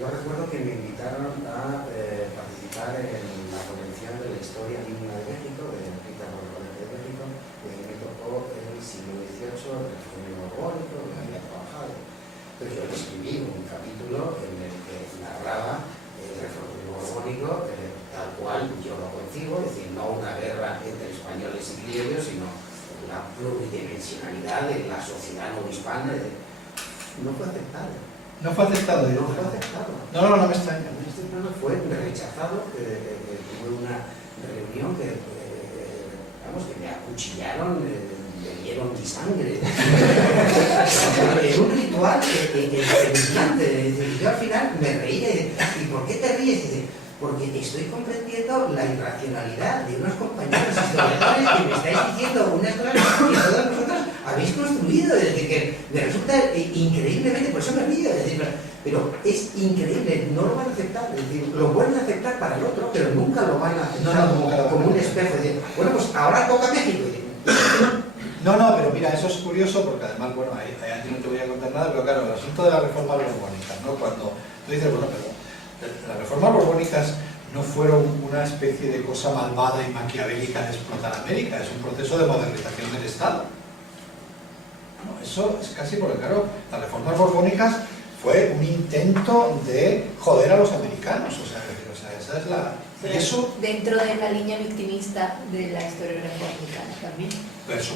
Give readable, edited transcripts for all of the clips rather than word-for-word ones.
Yo recuerdo que me invitaron a participar en la convención de la historia mínima de México, escrita por el Colegio de México, que me tocó en el siglo XVIII, el reformismo borbónico, que había trabajado. Entonces yo escribí un capítulo en el que narraba el reformismo borbónico, tal cual yo lo concibo, es decir, no una guerra entre españoles y griegos, sino la pluridimensionalidad de la sociedad no hispana. No fue aceptado. No fue aceptado. No fue aceptado. No me extraña. Fue rechazado. Tuve una reunión que me acuchillaron, me dieron mi sangre. En un ritual humillante. Yo al final me reía. ¿Y por qué te ríes? Porque estoy comprendiendo la irracionalidad de unos compañeros historiadores que me estáis diciendo unas cosas que todos vosotros habéis construido. Es decir, que me resulta increíblemente, por eso me río. Es decir, pero es increíble, no lo van a aceptar. Es decir, lo pueden aceptar para el otro, pero nunca lo van a aceptar como un espejo. Es decir, bueno, pues ahora toca México. No, pero mira, eso es curioso porque además, bueno, ahí a ti no te voy a contar nada, pero claro, el asunto de las reformas borbónicas, ¿no? Cuando tú dices, bueno, pero las reformas borbónicas no fueron una especie de cosa malvada y maquiavélica de explotar América, es un proceso de modernización del Estado. No, eso es casi porque, claro, las reformas borbónicas fue un intento de joder a los americanos, o sea esa es la... Pero eso dentro de la línea victimista de la historiografía mexicana también.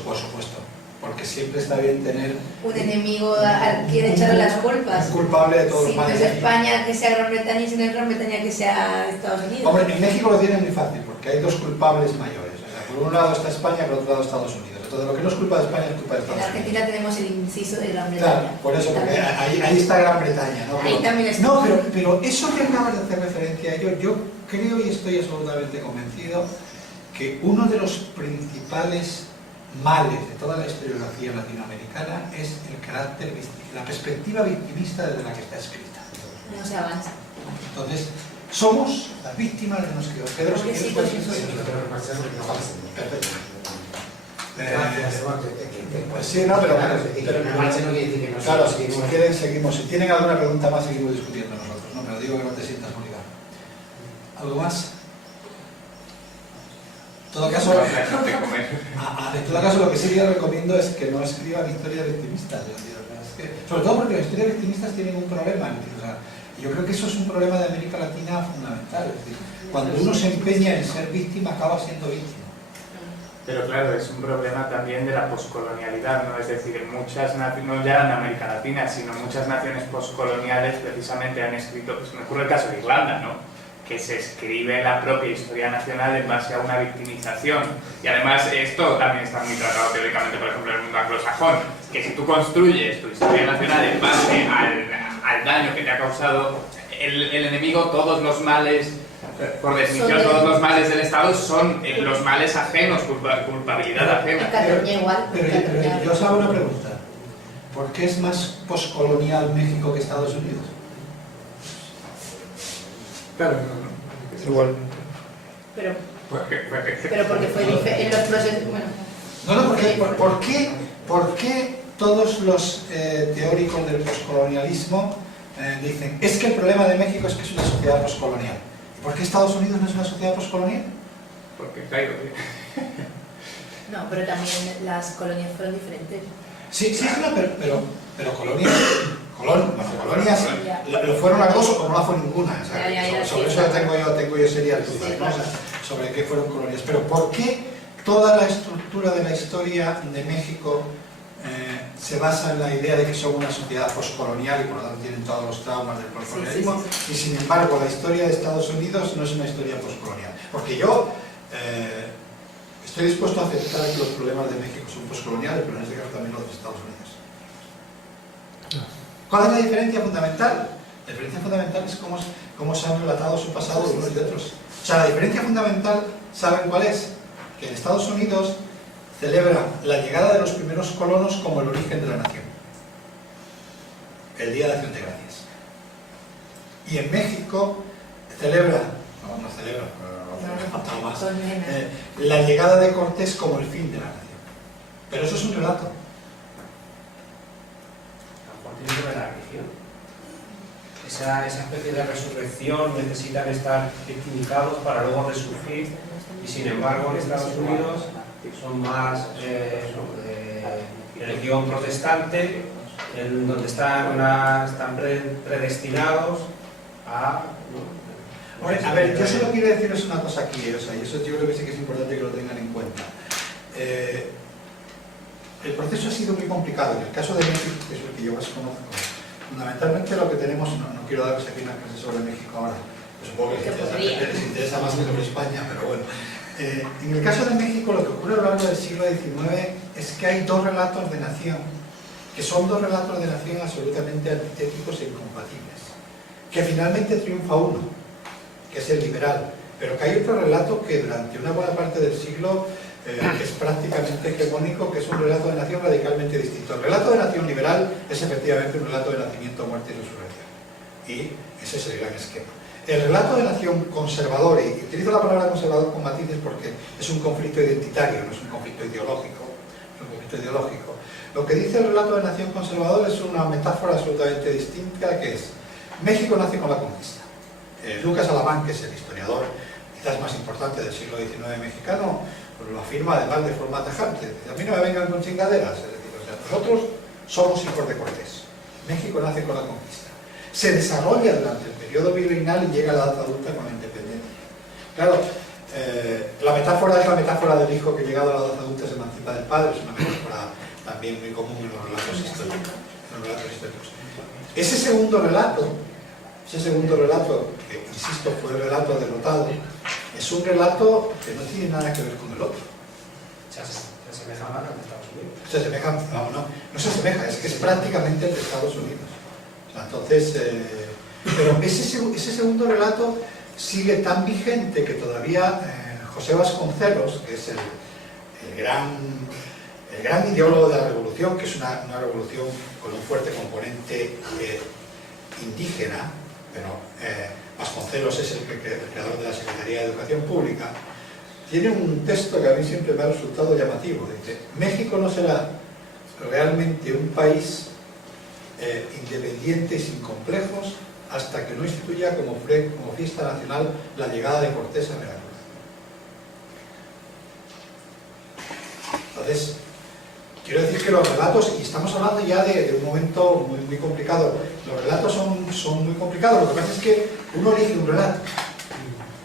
por supuesto, porque siempre está bien tener Un enemigo al que echarle las culpas. un culpable de todos Si los no males. es España, que sea Gran Bretaña, y si no es Gran Bretaña, que sea Estados Unidos. Hombre, en México lo tienen muy fácil, porque hay dos culpables mayores. O sea, por un lado está España, por otro lado Estados Unidos. Entonces, lo que no es culpa de España es culpa de En Estados Unidos. Argentina tenemos el inciso de Gran Bretaña. Claro, por eso, porque ahí está Gran Bretaña, ¿no? Ahí también está. No, pero eso que acabas de hacer referencia a ello, yo creo y estoy absolutamente convencido que uno de los principales males de toda la historiografía latinoamericana es el carácter, la perspectiva victimista desde la que está escrita. No se avanza. Entonces, somos las víctimas de los que Pedro, si quieres, pues, perfecto. Pues sí, no, pero claro, claro, si quieren seguimos. Si tienen alguna pregunta más, seguimos discutiendo nosotros, ¿no? Pero digo que no te sientas muy ligado. ¿Algo más? En todo caso, lo que sí yo recomiendo es que no escriban historias victimistas. Sobre todo porque las historias victimistas tienen un problema. O sea, yo creo que eso es un problema de América Latina fundamental. Es decir, cuando uno se empeña en ser víctima, acaba siendo víctima. Pero claro, es un problema también de la poscolonialidad, ¿no? Es decir, muchas naciones, no ya en América Latina, sino muchas naciones poscoloniales precisamente han escrito, pues me ocurre el caso de Irlanda, ¿no? Que se escribe la propia historia nacional en base a una victimización. Y además esto también está muy tratado teóricamente, por ejemplo, en el mundo anglosajón, que si tú construyes tu historia nacional en base al daño que te ha causado el enemigo, todos los males, por definición, todos los males del Estado son los males ajenos, culpabilidad ajena. En Cataluña igual. Pero yo os hago una pregunta. ¿Por qué es más poscolonial México que Estados Unidos? Claro, Igual. Pero porque fue en los procesos... Bueno. ¿Por qué todos los teóricos del poscolonialismo dicen es que el problema de México es que es una sociedad poscolonial? ¿Por qué Estados Unidos no es una sociedad poscolonial? Porque caigo. No, pero también las colonias fueron diferentes. Sí, no, pero colonias lo fueron las dos o no la fue ninguna. O sea, sobre eso tengo yo serias dudas, ¿no? O sea, sobre qué fueron colonias. Pero ¿por qué toda la estructura de la historia de México se basa en la idea de que son una sociedad postcolonial y por lo tanto tienen todos los traumas del postcolonialismo? Sí. Y sin embargo la historia de Estados Unidos no es una historia postcolonial? Porque yo estoy dispuesto a aceptar que los problemas de México son postcoloniales, pero en este caso también los de Estados Unidos. ¿Cuál es la diferencia fundamental? La diferencia fundamental es cómo se han relatado su pasado de unos y de otros. O sea, la diferencia fundamental, ¿saben cuál es? Que en Estados Unidos celebra la llegada de los primeros colonos como el origen de la nación. El Día de Acción de Gracias. Y en México celebra, me faltaba más, la llegada de Cortés como el fin de la nación. Pero eso es un relato. esa especie de resurrección, necesitan estar victimizados para luego resurgir, y sin embargo en Estados Unidos son más de religión protestante, en donde están predestinados a... Bueno, a ver, yo solo quiero deciros una cosa aquí, o sea, y eso yo creo que sí que es importante que lo tengan en cuenta. El proceso ha sido muy complicado. En el caso de México, que es el que yo más conozco, fundamentalmente lo que tenemos, no quiero daros aquí una clase sobre México ahora, pues supongo que les interesa más que sobre España, pero bueno. En el caso de México, lo que ocurre a lo largo del siglo XIX es que hay dos relatos de nación, que son dos relatos de nación absolutamente antitéticos e incompatibles, que finalmente triunfa uno, que es el liberal, pero que hay otro relato que durante una buena parte del siglo es prácticamente hegemónico, que es un relato de nación radicalmente distinto. El relato de nación liberal es efectivamente un relato de nacimiento, muerte y resurrección, y ese es el gran esquema. El relato de nación conservador, y utilizo la palabra conservador con matices porque es un conflicto identitario, no es un conflicto ideológico, es un conflicto ideológico. Lo que dice el relato de nación conservador es una metáfora absolutamente distinta, que es: México nace con la conquista. Lucas Alamán, que es el historiador quizás más importante del siglo XIX mexicano, pues lo afirma además de forma tajante. A mí no me vengan con chingaderas, es decir, o sea, nosotros somos hijos de Cortés. México nace con la conquista. Se desarrolla durante el periodo virreinal y llega a la edad adulta con la independencia. Claro, la metáfora es la metáfora del hijo que llegado a la edad adulta se emancipa del padre, es una metáfora también muy común en los relatos históricos. Ese segundo relato, que insisto fue el relato derrotado, es un relato que no tiene nada que ver con el otro. Se asemeja más al de Estados Unidos. Se asemeja, no se asemeja, es que es prácticamente el de Estados Unidos. O sea, entonces, pero ese segundo relato sigue tan vigente que todavía José Vasconcelos, que es el gran ideólogo de la revolución, que es una revolución con un fuerte componente indígena, pero Vasconcelos es el creador de la Secretaría de Educación Pública, tiene un texto que a mí siempre me ha resultado llamativo. Dice: México no será realmente un país independiente y sin complejos hasta que no instituya como fiesta nacional la llegada de Cortés a Veracruz. Entonces, quiero decir que los relatos, y estamos hablando ya de un momento muy complicado, los relatos son muy complicados. Lo que pasa es que uno elige un relato.